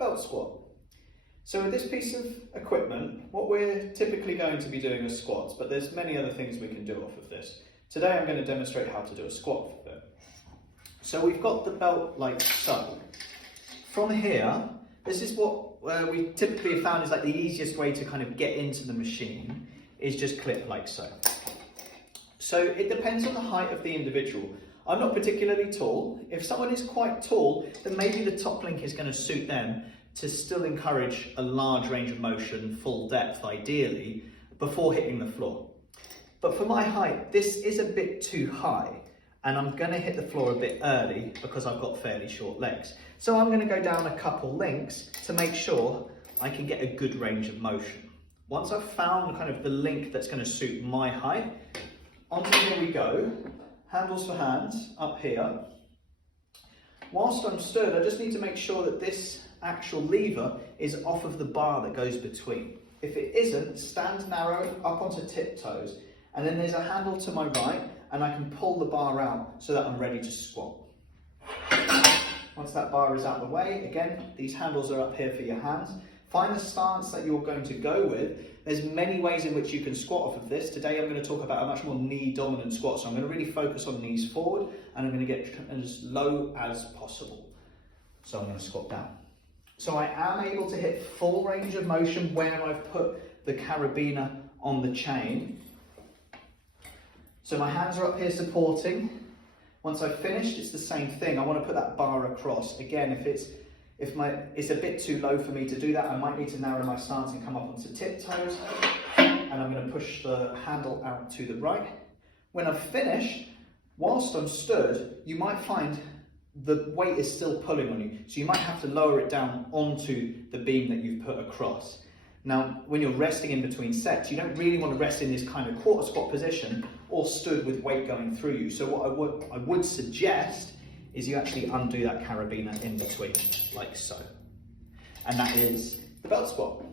belt squat. So with this piece of equipment, what we're typically going to be doing is squats, but there's many other things we can do off of this. Today I'm going to demonstrate how to do a squat with it. So we've got the belt like so. From here, this is what we typically have found is like the easiest way to kind of get into the machine is just clip like so. So it depends on the height of the individual. I'm not particularly tall. If someone is quite tall, then maybe the top link is going to suit them to still encourage a large range of motion, full depth ideally, before hitting the floor. But for my height, this is a bit too high, and I'm going to hit the floor a bit early because I've got fairly short legs. So I'm going to go down a couple links to make sure I can get a good range of motion. Once I've found kind of the link that's going to suit my height, onto here we go, handles for hands, up here. Whilst I'm stood, I just need to make sure that this actual lever is off of the bar that goes between. If it isn't, stand narrow up onto tiptoes, and then there's a handle to my right, and I can pull the bar out so that I'm ready to squat. Once that bar is out of the way, again, these handles are up here for your hands. Find the stance that you're going to go with. There's many ways in which you can squat off of this. Today I'm going to talk about a much more knee dominant squat, so I'm going to really focus on knees forward, and I'm going to get as low as possible. So I'm going to squat down. So I am able to hit full range of motion where I've put the carabiner on the chain. So my hands are up here supporting. Once I've finished, it's the same thing. I want to put that bar across. Again, if it's a bit too low for me to do that, I might need to narrow my stance and come up onto tiptoes. And I'm going to push the handle out to the right. When I've finished, whilst I'm stood, you might find the weight is still pulling on you. So you might have to lower it down onto the beam that you've put across. Now, when you're resting in between sets, you don't really want to rest in this kind of quarter squat position or stood with weight going through you. So what I would suggest is you actually undo that carabiner in between, like so. And that is the belt squat.